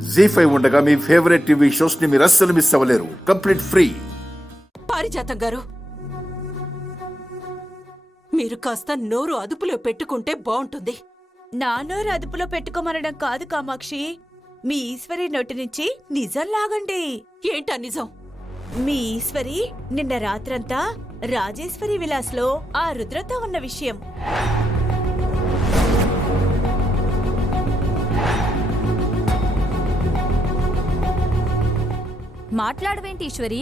జీ5 ఉండగా మీ favourite TV shows ని మీరు అస్సలు మిస్ అవ్వలేరు. Complete free. పారిజాతం గారు, మీరు కాస్త నోరు అదుపులో పెట్టుకుంటే బాగుంటుంది. నా నోరు అదుపులో పెట్టుకోమనడం కాదు కామాక్షి, మీ ఈశ్వరి నోటి నుంచి నిజం లాగండి. ఏంటా నిజం? మీ ఈశ్వరి నిన్న రాత్రంతా రాజేశ్వరి విలాస్లో ఆ రుద్రతో ఉన్న విషయం. మాట్లాడవేంటి ఈశ్వరి?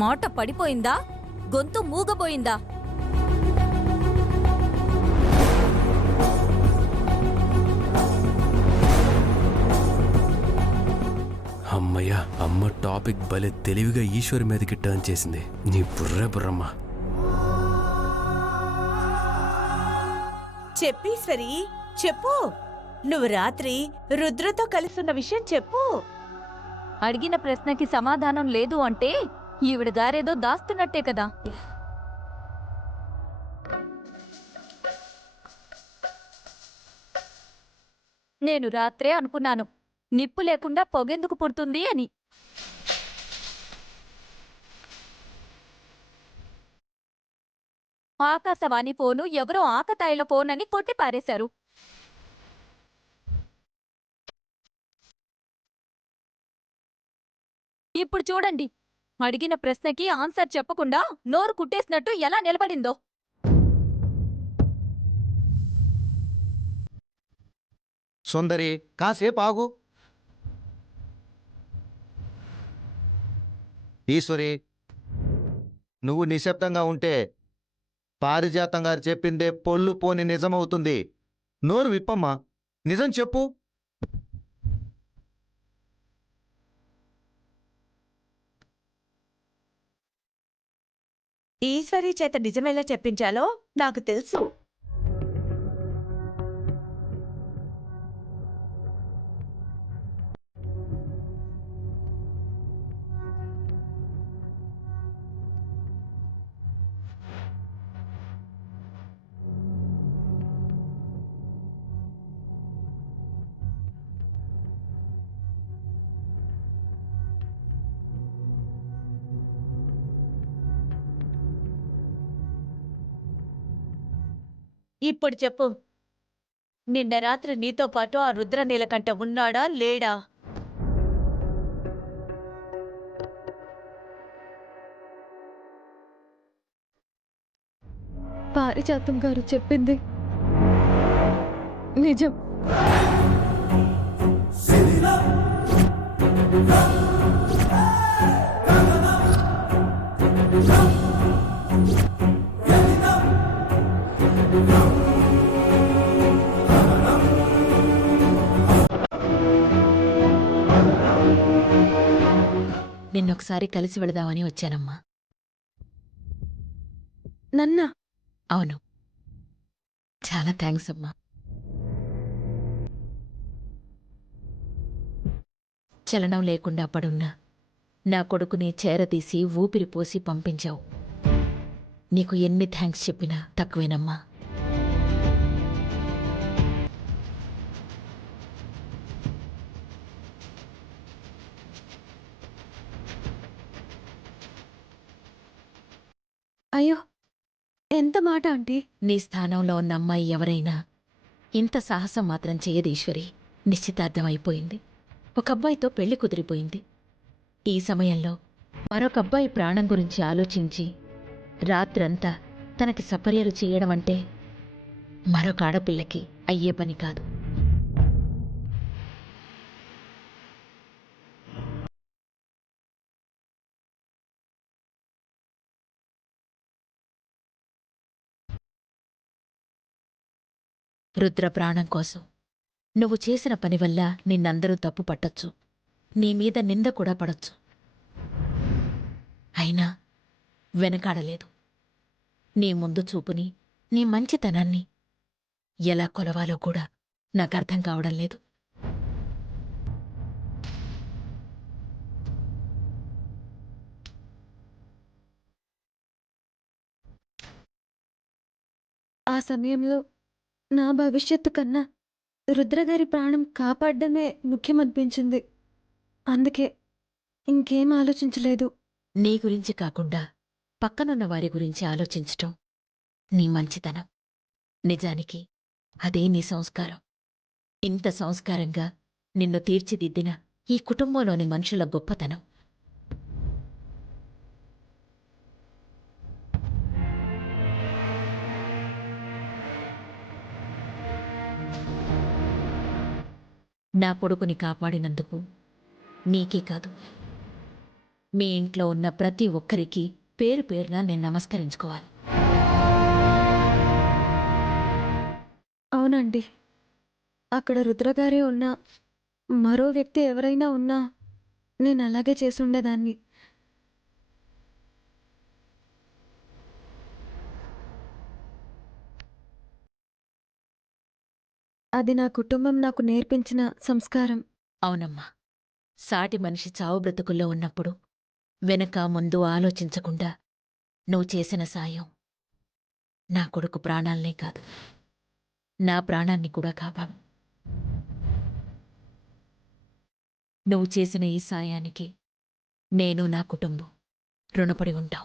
మాట పడిపోయిందా? గొంతు మూగబోయిందా? అమ్మయ్యా, అమ్మ టాపిక్ భలే తెలివిగా ఈశ్వరి మీదకి టర్న్ చేసింది. నీ బుర్రమ్మ. చెప్పీశ్వరి చెప్పు, నువ్వు రాత్రి రుద్రతో కలిసున్న విషయం చెప్పు. అడిగిన ప్రశ్నకి సమాధానం లేదు అంటే ఈవిడ గారేదో దాస్తున్నట్టే కదా. నేను రాత్రే అనుకున్నాను, నిప్పు లేకుండా పొగెందుకు పుడుతుంది అని. ఆకాశవాణి ఫోను ఎవరో ఆకతాయిల ఫోన్ అని కొట్టి పారేశారు. ఇప్పుడు చూడండి, అడిగిన ప్రశ్నకి ఆన్సర్ చెప్పకుండా నోరు కుట్టేసినట్టు ఎలా నిలబడిందో. సుందరి, కాసేపు ఆగు. ఈశ్వరి, నువ్వు నిశ్శబ్దంగా ఉంటే పారిజాతం గారు చెప్పిందే పొల్లు పోని నిజమవుతుంది. నోరు విప్పమ్మా, నిజం చెప్పు. ఈశ్వరి చేత నిజమేలా చెప్పించాలో నాకు తెలుసు. ఇప్పుడు చెప్పు, నిన్న రాత్రి నీతో పాటు ఆ రుద్ర నీలకంఠ ఉన్నాడా లేడా? పారిజాతం గారు చెప్పింది నిజం. నిన్నొకసారి కలిసి వెళదామని వచ్చానమ్మా. నన్నా? అవును, చాలా థ్యాంక్స్ అమ్మా. చలనం లేకుండా పడున్నా నా కొడుకుని చేరదీసి ఊపిరి పోసి పంపించావు. నీకు ఎన్ని థ్యాంక్స్ చెప్పినా తక్కువేనమ్మా. అయ్యో, ఎంత మాట ఆంటీ. నీ స్థానంలో ఉన్న అమ్మాయి ఎవరైనా ఇంత సాహసం మాత్రం చేయదు ఈశ్వరి. నిశ్చితార్థం అయిపోయింది, ఒక అబ్బాయితో పెళ్లి కుదిరిపోయింది. ఈ సమయంలో మరొక అబ్బాయి ప్రాణం గురించి ఆలోచించి రాత్రంతా తనకి సపర్యలు చేయడం అంటే మరొక ఆడపిల్లకి అయ్యే పని కాదు. రుద్ర ప్రాణం కోసం నువ్వు చేసిన పని వల్ల నిన్నందరూ తప్పు పట్టొచ్చు, నీ మీద నింద కూడా పడొచ్చు. అయినా వెనకాడలేదు. నీ ముందు చూపుని, నీ మంచితనాన్ని ఎలా కొలవాలో కూడా నాకర్థం కావడం లేదు. ఆ సమయంలో నా భవిష్యత్తు కన్నా రుద్రగారి ప్రాణం కాపాడడమే ముఖ్యమనిపించింది. అందుకే ఇంకేం ఆలోచించలేదు. నీ గురించి కాకుండా పక్కనున్న వారి గురించి ఆలోచించటం నీ మంచితనం. నిజానికి అదే నీ సంస్కారం. ఇంత సంస్కారంగా నిన్ను తీర్చిదిద్దిన ఈ కుటుంబంలోని మనుషుల గొప్పతనం. నా కొడుకుని కాపాడినందుకు నీకే కాదు, మీ ఇంట్లో ఉన్న ప్రతి ఒక్కరికి పేరు పేరున నేను నమస్కరించుకోవాలి. అవునండి. అక్కడ రుద్రగారే ఉన్నా, మరో వ్యక్తి ఎవరైనా ఉన్నా నేను అలాగే చేసుండేదాన్ని. అది నా కుటుంబం నాకు నేర్పించిన సంస్కారం. అవునమ్మా, సాటి మనిషి చావు బ్రతుకుల్లో ఉన్నప్పుడు వెనక ముందు ఆలోచించకుండా నువ్వు చేసిన సాయం నా కొడుకు ప్రాణాలనే కాదు, నా ప్రాణాన్ని కూడా కాపాడు. నువ్వు చేసిన ఈ సాయానికి నేను, నా కుటుంబం రుణపడి ఉంటాం.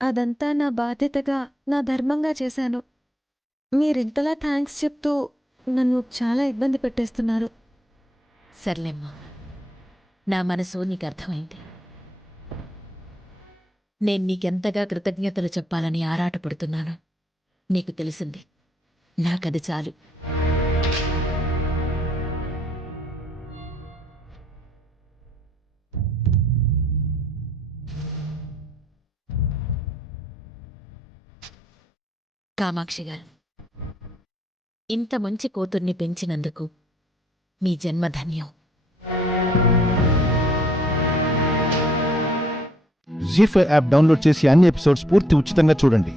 అదంతా నా బాధ్యతగా, నా ధర్మంగా చేశాను. మీరింతలా థ్యాంక్స్ చెప్తూ నన్ను చాలా ఇబ్బంది పెట్టేస్తున్నారు. సర్లేమ్మా, నా మనసు నీకు అర్థమైంది. నేను నీకెంతగా కృతజ్ఞతలు చెప్పాలని ఆరాటపడుతున్నాను నీకు తెలిసింది. నాకది చాలు. కామాక్షి గారు, ఇంత మంచి కూతుర్ని పెంచినందుకు మీ జన్మ ధన్యం. జీ5 యాప్ డౌన్లోడ్ చేసి అన్ని ఎపిసోడ్స్ పూర్తి ఉచితంగా చూడండి.